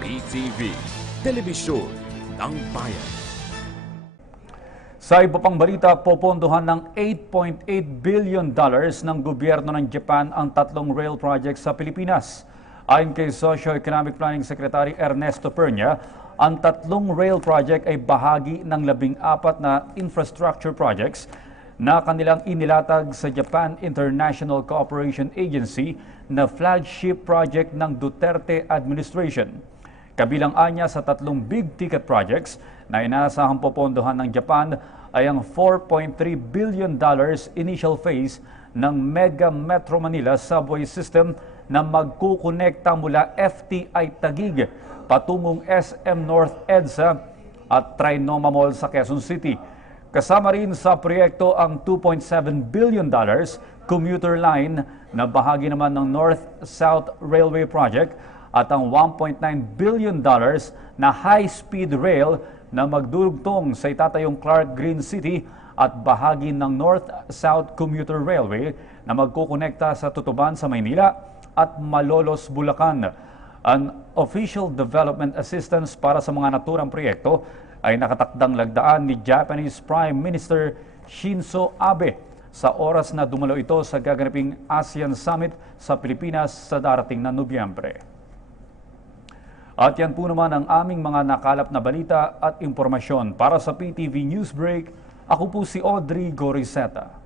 PTV, Telebisyon ng Bayan. Sa iba pang balita, popondohan ng 8.8 billion dollars ng gobyerno ng Japan ang tatlong rail projects sa Pilipinas. Ayon kay Socio-Economic Planning Secretary Ernesto Pernia, ang tatlong rail project ay bahagi ng labing apat na infrastructure projects na kanilang inilatag sa Japan International Cooperation Agency na flagship project ng Duterte administration. Kabilang anya sa tatlong big-ticket projects na inaasahang popondohan ng Japan ay ang 4.3 billion dollars initial phase ng Mega Metro Manila subway system na magkukonekta mula FTI Taguig patungong SM North EDSA at Trinoma Mall sa Quezon City. Kasama rin sa proyekto ang 2.7 billion dollars commuter line na bahagi naman ng North-South Railway Project at ang 1.9 billion dollars na high-speed rail na magdurugtong sa itatayong Clark Green City at bahagi ng North-South Commuter Railway na magkukonekta sa Tutuban sa Maynila at Malolos, Bulacan. Ang official development assistance para sa mga naturang proyekto ay nakatakdang lagdaan ni Japanese Prime Minister Shinzo Abe sa oras na dumalo ito sa gaganaping ASEAN Summit sa Pilipinas sa darating na Nobyembre. At yan po naman ang aming mga nakalap na balita at impormasyon para sa PTV Newsbreak. Ako po si Audrey Goriseta.